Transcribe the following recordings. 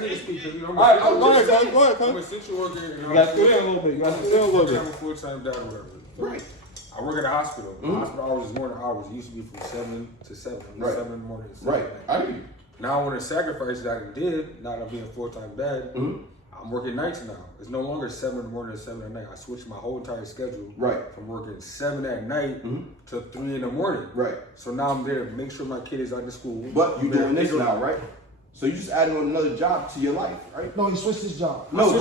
All right, go ahead, I'm a central worker. You got to fill in a little bit. I'm a full-time dad or whatever. Right. I work at a hospital. The hospital hours is morning hours. It used to be from 7 to 7. Right. 7 in the morning to 7 Right. at night. I hear you. Now, one of the sacrifices that I did, now that I'm being a full-time dad, I'm working nights now. It's no longer 7 in the morning to 7 at night. I switched my whole entire schedule from working 7 at night to 3 in the morning. Right. So now I'm there to make sure my kid is out of school. But you're doing this now, right? So you just adding on another job to your life, right? No, he switched his job. But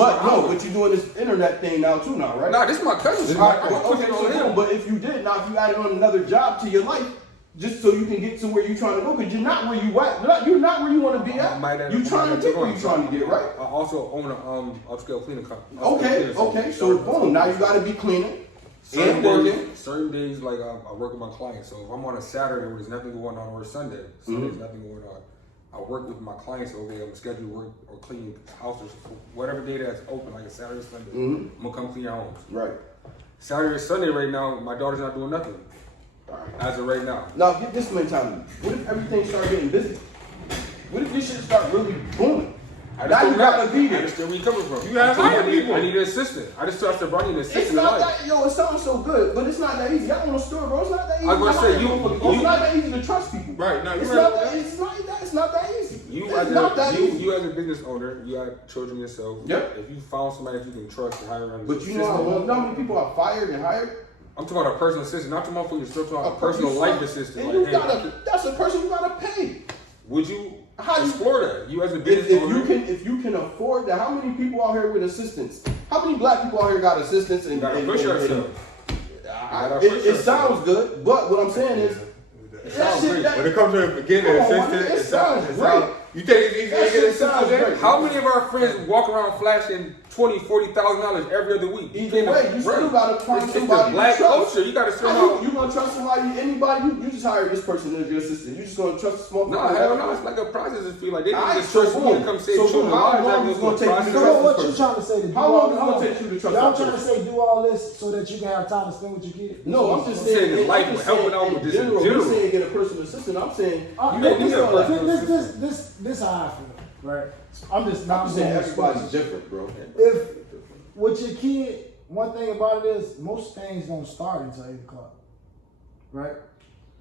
you're doing this internet thing now too, right? Nah, this is my cousin's. But if you did, now if you added on another job to your life, just so you can get to where you're trying to go, because you're not where you at. You're not where you want to be at. You're trying to get where you're trying to get, right? I also own a upscale cleaning company. Okay. So boom, now you got to be cleaning and working. Certain days, like I work with my clients. So if I'm on a Saturday where there's nothing going on, or Sunday, there's nothing going on, I work with my clients over there. I'm scheduled work or cleaning houses, whatever day that's open, like a Saturday or Sunday. I'm gonna come clean your homes. Right. Saturday or Sunday right now, my daughter's not doing nothing. As of right now. Now get this mentality. What if everything start getting busy? What if this shit start really booming? Now you gotta be there. I understand where you're coming from. You gotta hire people. I need an assistant. I just started running an assistant. It's not that, it sounds so good, but it's not that easy. I own a store, bro. It's not that easy. I was gonna say, it's not that easy to trust people. Right. No, it's not that easy. You as a business owner, you got children yourself. Yep. If you found somebody that you can trust and hire on, but you know how many people are fired and hired? I'm talking about a personal assistant, not talking about for yourself, talking about a personal life assistant. And like, that's a person you gotta pay. Would you explore that? You as a business owner, if you can afford that, how many people out here with assistants? How many black people out here got assistants? And push yourself. It sounds good, but what I'm saying is, when it comes to getting an assistant, it sounds great. You think it's easy to get an assistant? How many of our friends walk around flashing $20,000-$40,000 every other week? Either way, you still gotta find somebody. It's black culture. You gotta still. You gonna trust anybody? You just hire this person as your assistant. You just gonna trust a small company? No, hell no. It's like a process. It feel like they just trust me to come save children. How long is it gonna take you to trust what you trying to say? How long is it gonna take you to trust? Y'all trying to say do all this so that you can have time to spend with your kids? No, I'm just saying life with helping out with this in general. You're saying get a personal assistant. I'm saying you don't need a personal assistant. This how I feel. Right, I'm just saying everybody's different, bro. If with your kid, one thing about it is most things don't start until 8 o'clock, right?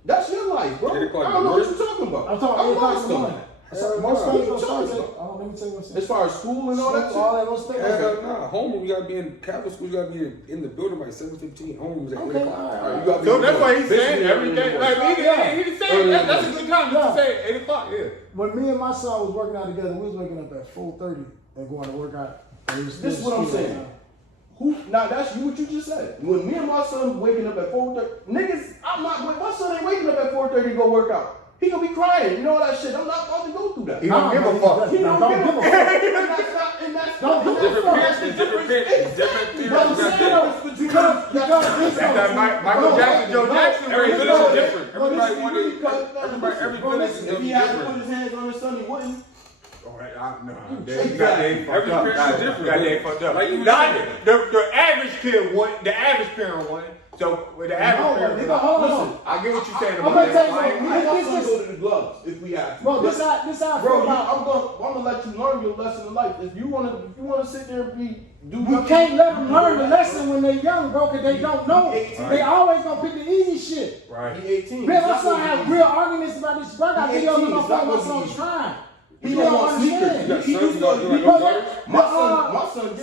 That's your life, bro. I don't know what you're talking about. I'm talking 8 o'clock in the morning. Most things don't start until, let me tell you what's as far as school and all that shit? All that, most things. Nah, homeroom, you gotta be in Catholic school, you gotta be in the building by 7:15. Homeroom's at 8 o'clock. So that's why he's saying everything. Like, he's saying that's a good time to say 8 o'clock, yeah. When me and my son was working out together, we was waking up at 4:30 and going to work out. This is what I'm saying. Now that's what you just said. When me and my son waking up at 4:30, niggas, my son ain't waking up at 4:30 to go work out. He gonna be crying, you know all that shit. I'm not about to go through that. He don't give a fuck. He don't give a fuck. And that's not different because Michael Jackson, Joe Jackson, every village is different. Every village is if he had to put his hands on his son, he wouldn't. They fucked up. Like the average kid won, the average parent won. So with the average parent, listen, I get what you're saying about that. I also go to the gloves if we have to. Bro, this how bro, I'm gonna let you learn your lesson in life. If you wanna sit there and you can't let them learn the lesson when they're young, bro, because they don't know. They always gonna pick the easy shit. Right. He 18. Man, my son have real arguments about this. Bro, I got videos on my phone. My son's trying. He don't understand. He used to my son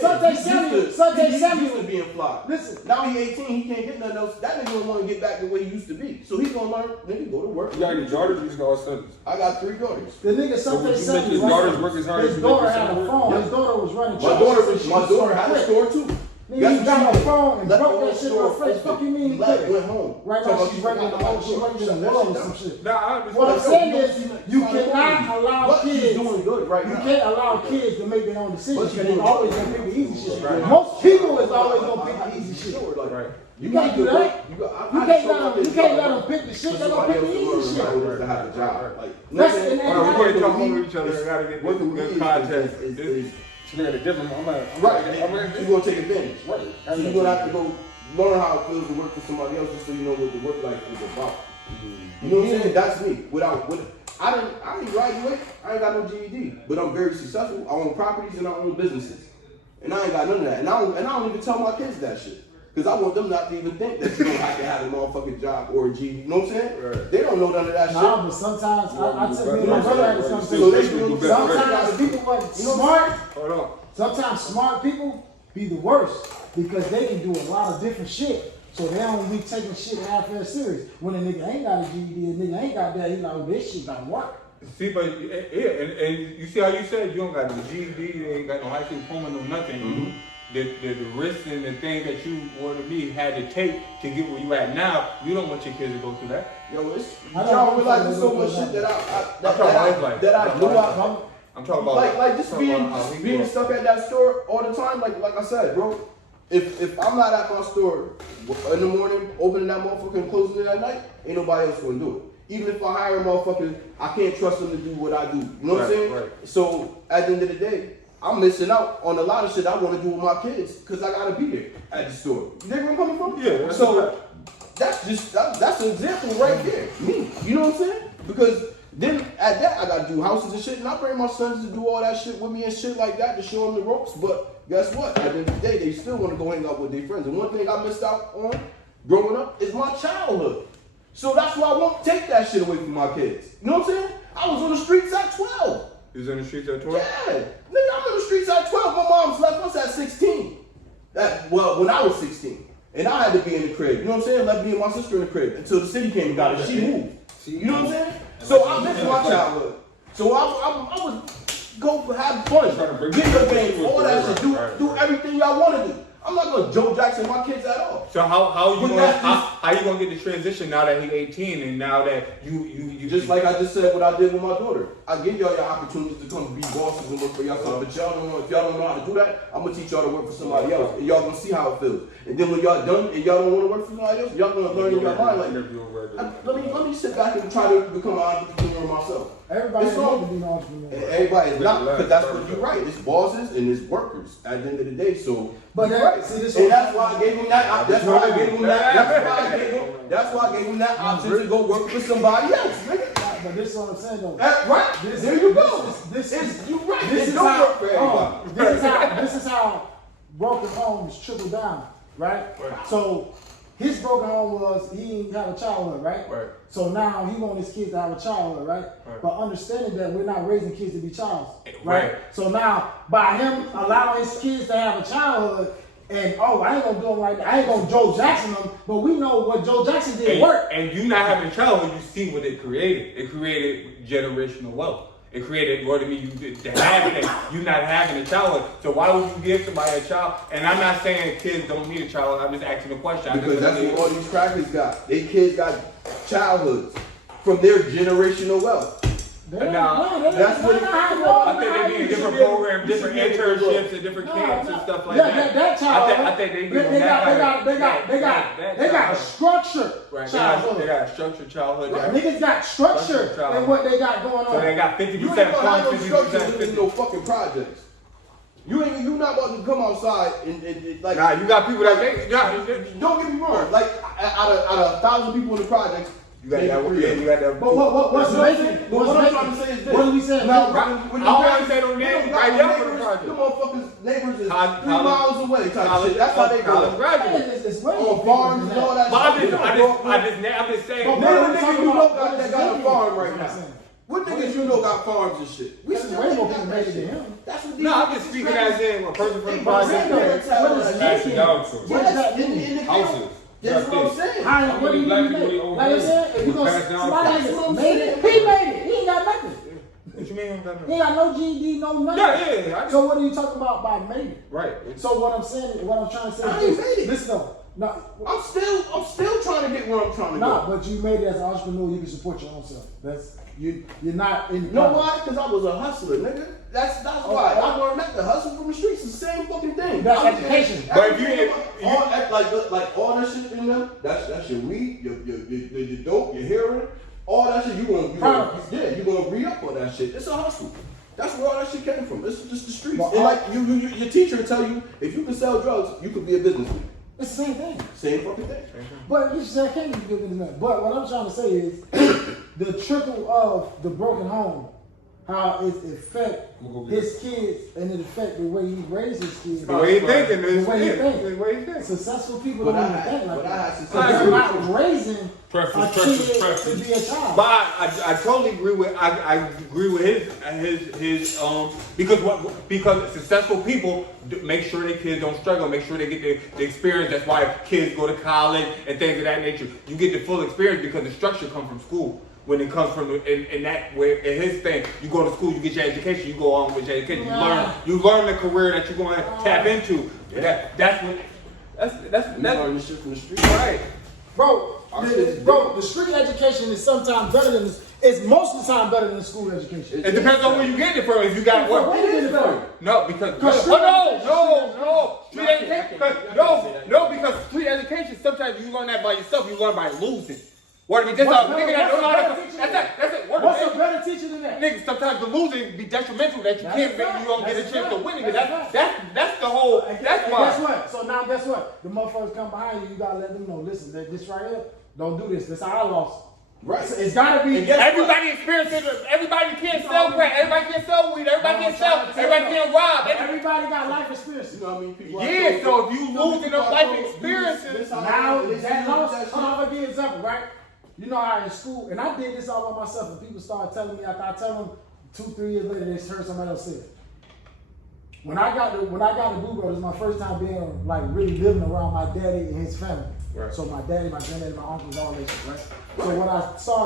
used to being fly. Listen, now he 18, he can't get nothing else. That nigga don't want to get back the way he used to be. So he's gonna learn, nigga, go to work. You got any daughters? You just got all sons. I got 3 daughters. The nigga something his daughters work as hard as his daughter had a phone. His daughter was running. My daughter had a store too. Nigga, he got a phone and broke that shit in her face. Fuck you mean he went home. Right now she's running the whole shit, running in the world or some shit. Nah, what I'm saying is, you cannot allow kids. Doing good right now. You can't allow kids to make their own decisions because they always gonna pick the easy shit. Most people is always gonna pick the easy shit. Right. You can't do that. You can't let them pick the shit. They don't pick the easy shit. To have a job. We can't talk over each other. We gotta get good context. She got a different. She's gonna take advantage. Right. So you're gonna have to go learn how it feels to work for somebody else just so you know what the work life is about. You know what I'm saying? That's me. I didn't graduate. I ain't got no GED, but I'm very successful. I own properties and I own businesses, and I ain't got none of that. And I don't even tell my kids that shit. Because I want them not to even think that you don't have to have a motherfucking job or a GED. You know what I'm saying? Right. They don't know none of that shit. Nah, but sometimes, I tell you, my brother had something. So sometimes people what smart, Hold on. sometimes smart people be the worst because they can do a lot of different shit. So they don't be taking shit half-ass serious. When a nigga ain't got a GED, a nigga ain't got that, he like, oh, this shit don't work. See, but yeah, and you see how you said you don't got no GED, you ain't got no high school diploma, no nothing. Mm-hmm. The risks and the things that you wanted to be had to take to get where you at now, you don't want your kids to go through that. Yo, y'all realize there's so much shit that I do. I'm talking about like just being stuck at that store all the time. Like I said, bro. If I'm not at my store in the morning, opening that motherfucker and closing it at night, ain't nobody else gonna do it. Even if I hire a motherfucker, I can't trust them to do what I do. You know what I'm saying? Right. So at the end of the day, I'm missing out on a lot of shit I want to do with my kids because I gotta be there at the store. You know where I'm coming from? Yeah. So that's an example right there. Me. You know what I'm saying? Because then at that I gotta do houses and shit, and I bring my sons to do all that shit with me and shit like that to show them the ropes. But guess what? At the end of the day, they still want to go hang out with their friends. And one thing I missed out on growing up is my childhood. So that's why I won't take that shit away from my kids. You know what I'm saying? I was on the streets at 12. You was on the streets at 12? Yeah. Nigga, I'm on the streets at 12. My mom's left us at 16. When I was 16. And I had to be in the crib. You know what I'm saying? Left me and my sister in the crib until the city came and got her. She moved. You know what I'm saying? So I missed my childhood. So I would go have fun, video games, all that shit, do everything y'all want to do. I'm not gonna Joe Jackson my kids at all. So how you gonna get the transition now that he's 18 and now that you just like I just said what I did with my daughter. I give y'all your opportunities to come be bosses and work for yourself, but y'all don't know if y'all don't know how to do that. I'm gonna teach y'all to work for somebody else, and y'all gonna see how it feels. And then when y'all done and y'all don't want to work for somebody else, y'all gonna learn in your mind like, let me sit back and try to become an entrepreneur myself. Everybody wants to be an entrepreneur. Everybody is not, because that's what you're right. It's bosses and it's workers at the end of the day. So, but right. And that's why I gave him that. That's why I gave him that. That's why I gave him that option to go work for somebody else, nigga. But this is what I'm saying though. Right. There you go. This is you right. This is how. This is how broken homes trickle down, right? So his broken home was he didn't have a childhood, right? Right. So now he wants his kids to have a childhood, right? But understanding that we're not raising kids to be childs, right? So now by him allowing his kids to have a childhood, and I ain't gonna do them right now. I ain't gonna Joe Jackson them, but we know what Joe Jackson did work. And you not having childhood, you see what it created. It created generational wealth. It created more to me to have it. You not having a childhood. So why would you give somebody a child? And I'm not saying kids don't need a child. I'm just asking a question. Because that's what all these crackers got. They kids got childhoods from their generational wealth. That's what I think they need different programs, different internships, and different camps and stuff like that. That child. I think they got a structured childhood. They got a structured childhood. Niggas got structure in what they got going on. So they got 50% You ain't gonna have no structure in no fucking projects. You not about to come outside and like. Nah, you got people that think. Don't get me wrong. Like out of 1,000 people in the projects. You got that. But what's amazing? What I'm trying to say is this. What are we saying? Now, when you guys say no names, right there for the project. The motherfuckers' neighbors is 3 miles away type shit. That's how they go. On farms and all that shit. I'm just saying. What niggas you know that got a farm right now? What niggas you know got farms and shit? We still way more people made it than him. That's what No, I'm just speaking as in a person from the project. Houses. That's what I'm saying. What do you mean? Like I said, if you gonna made it, he made it. He ain't got nothing. What you mean? He ain't got no GED, no nothing. Yeah. So what are you talking about by made it? Right. So what I'm saying, what I'm trying to say I is ain't made it. listen though. No, I'm still trying to get where I'm trying to go. nah, but you made it as an entrepreneur. You can support your own self. That's you're not in. You know why? Because I was a hustler, nigga. That's why. I learned that the hustle from the streets is the same fucking thing. That's education. But if you like all that shit in them, that's your weed, your dope, your heroin, all that shit. You gonna read up on that shit. It's a hustle. That's where all that shit came from. It's just the streets. And like your teacher will tell you, if you can sell drugs, you could be a businessman. It's the same thing. Same fucking thing. But you said I can't be good with that. But what I'm trying to say is, the trickle of the broken home, how it affect his kids and it affect the way he raises his kids. The way he thinking The is way he it. think. The way he think. Successful people But don't I even had- think like but I that. had to So say- they're not raising Preference, a kid preference. to be a child. But I totally agree with I agree with his because successful people make sure their kids don't struggle, make sure they get the experience. That's why kids go to college and things of that nature. You get the full experience because the structure comes from school. When it comes from in that way, in his thing, you go to school, you get your education, you go on with your education, you learn the career that you're going to tap into. That's You learn this shit from the street. right. Bro, the street education is sometimes better than this. It's most of the time better than the school education. It depends on where you get it from. If you got Where what? you get it from? No, because street street education. Because street education. Sometimes you learn that by yourself. You learn by losing. What I mean, that's What's all. Nigga, that's it. What's a better teacher than that? Nigga, sometimes the losing be detrimental that you can't make. You don't get a chance to win. Nigga, that's the whole. That's And why. guess what? So now guess what? The motherfuckers come behind you, you gotta let them know, listen, this right here, don't do this. This how I lost. Right. So it's gotta be Everybody experiences it. Everybody can't sell crack. Everybody can't sell weed. Everybody can't sell. Everybody can't rob. everybody got life experiences. You know how many people? Yeah, so if you losing those life experiences, Now that loss, hold on, I'll give you an example, right? You know how in school, and I did this all by myself, and people started telling me after I tell them 2-3 years later they heard somebody else say it. When I got to Boo Bro, this is my first time being like really living around my daddy and his family. Right. So my daddy, my granddaddy, my uncles, all that shit, right? So when I saw